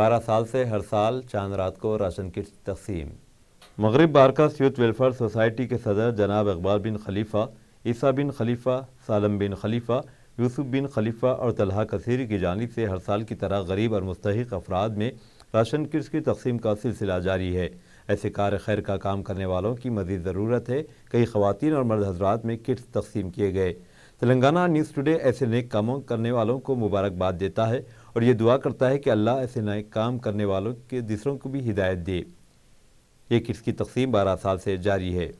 12 साल से हर साल चांद रात को राशन किट्स तकसीम। मगरिब बारकस यूथ वेलफेयर सोसाइटी के सदर जनाब इकबाल बिन खलीफा, ईसा बिन खलीफा, सालम बिन खलीफा, यूसुफ बिन खलीफा और तलहा कसीरी की जानिब से हर साल की तरह गरीब और मुस्तहिक अफराद में राशन किट्स की तकसीम का सिलसिला जारी है। ऐसे कार खैर का काम करने वालों की मज़ीद ज़रूरत है। कई ख़वातीन और मर्द हज़रात में किट्स तकसीम किए गए। तेलंगाना न्यूज़ टुडे ऐसे नेक कामों करने वालों को मुबारकबाद देता है और ये दुआ करता है कि अल्लाह ऐसे नेक काम करने वालों के दूसरों को भी हिदायत दे। ये किट्स की तकसीम 12 साल से जारी है।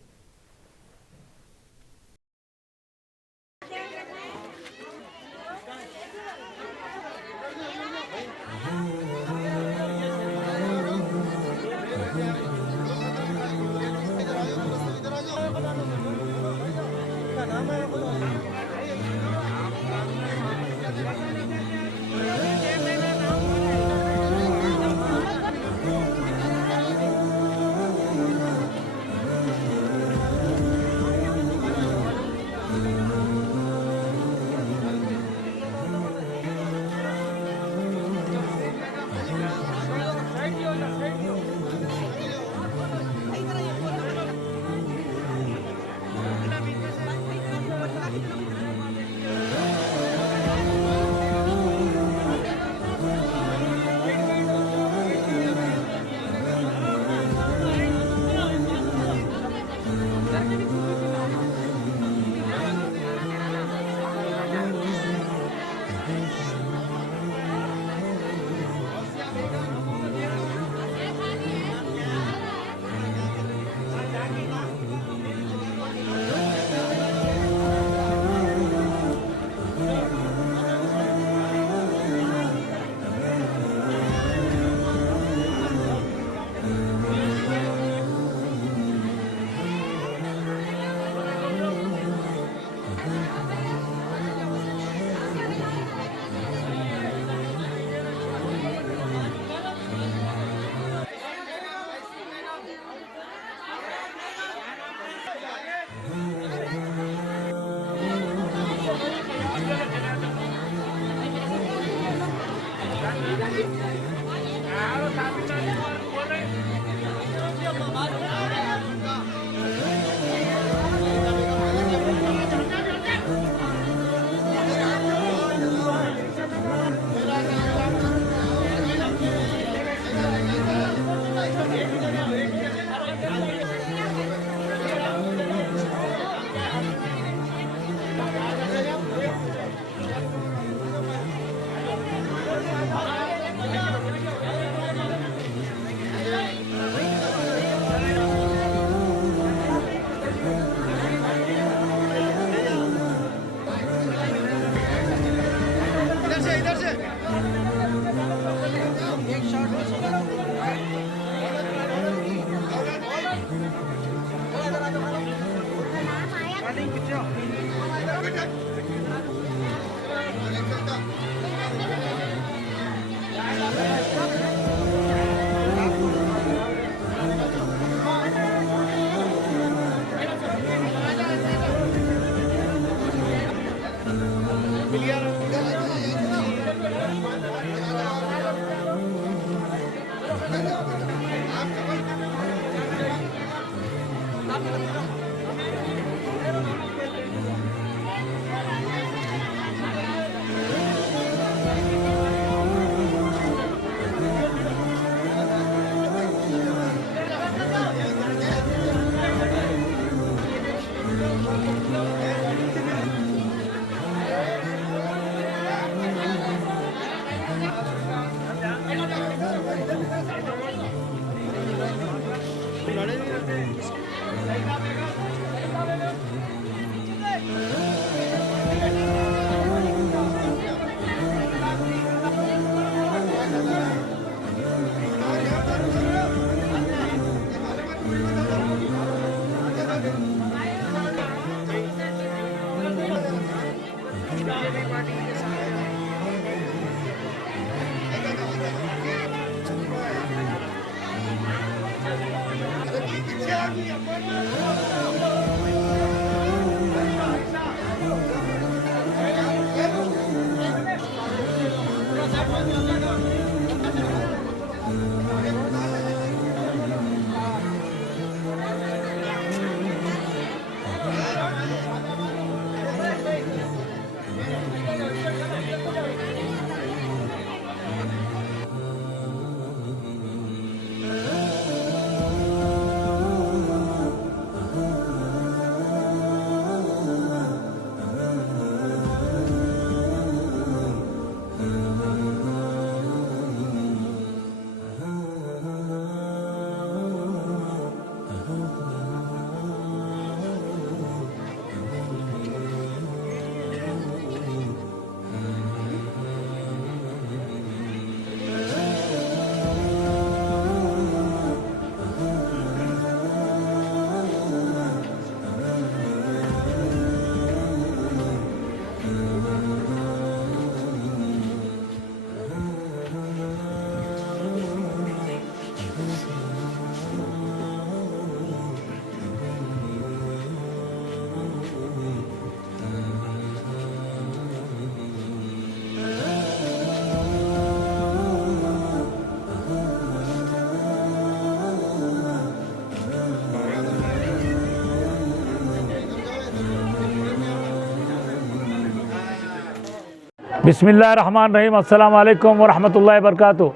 बिस्मिल्लाहिर्रहमानिर्रहीम। अस्सलाम वालेकुम वरहमतुल्लाहि वबरकातुहू।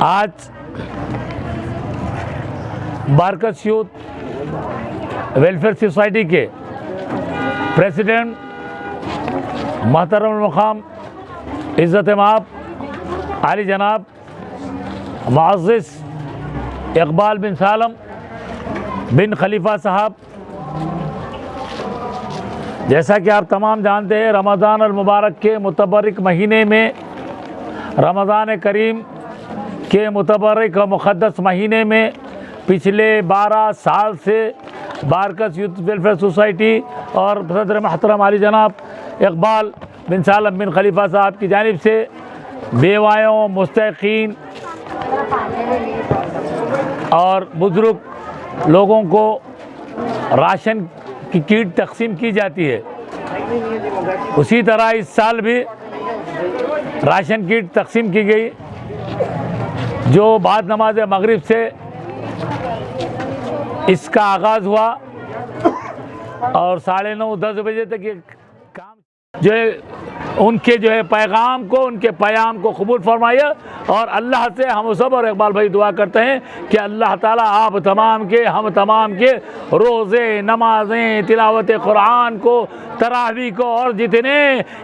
आज बारकस यूथ वेलफेयर सोसाइटी के प्रेसिडेंट मोहतरम मकाम इज़्ज़त माब आली जनाब मुअज़्ज़िज़ इकबाल बिन सालम बिन खलीफा साहब, जैसा कि आप तमाम जानते हैं, रमज़ान अल मुबारक के मुतबरक महीने में, रमज़ान करीम के मुतबरक और मुक़द्दस महीने में पिछले 12 साल से बारकस यूथ वेलफेयर सोसाइटी और सदर मोहतरम आली जनाब इकबाल बिन सालम बिन खलीफा साहब की जानिब से बेवायों, मुस्तहिक़ीन और बुज़ुर्ग लोगों को राशन की किट तकसीम की जाती है। उसी तरह इस साल भी राशन किट तकसीम की गई, जो बाद नमाज मगरिब से इसका आगाज़ हुआ और 9:30-10 बजे तक ये काम जो है उनके पैगाम को, उनके प्याम को कबूल फरमाइए। और अल्लाह से हम सब और इकबाल भाई दुआ करते हैं कि अल्लाह ताला आप तमाम के, हम तमाम के रोज़े, नमाजें, तिलावत कुरान को, तरावी को और जितने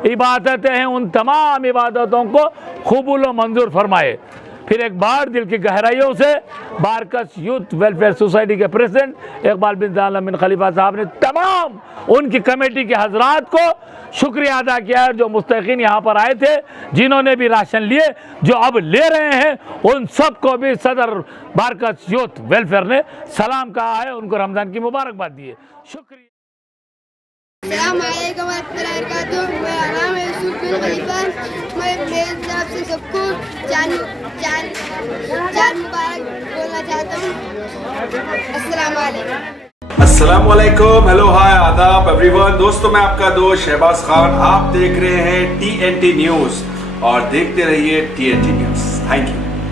इबादतें हैं उन तमाम इबादतों को कबूल व मंजूर फरमाए। फिर एक बार दिल की गहराइयों से बारकस यूथ वेलफेयर सोसाइटी के प्रेसिडेंट इकबाल बिन सालम बिन खलीफा साहब ने तमाम उनकी कमेटी के हजरात को शुक्रिया अदा किया है, जो मुस्तहिक़ीन यहाँ पर आए थे, जिन्होंने भी राशन लिए, जो अब ले रहे हैं, उन सब को भी सदर बारकस यूथ वेलफेयर ने सलाम कहा है, उनको रमज़ान की मुबारकबाद दी है। शुक्रिया। अस्सलाम वालेकुम वरहमतुल्लाहि वबरकातुहू। मेरा नाम है यूसुफ बिन खलीफा। मैं मेरी तरफ से सबको जान मुबारक बोलना चाहता हूँ। अस्सलाम वालेकुम। अस्सलाम वालेकुम, हेलो, हाय, आदाब एवरीवन। दोस्तों, मैं आपका दोस्त शहबाज खान, आप देख रहे हैं TNT न्यूज़ और देखते रहिए TNT न्यूज़। Thank you.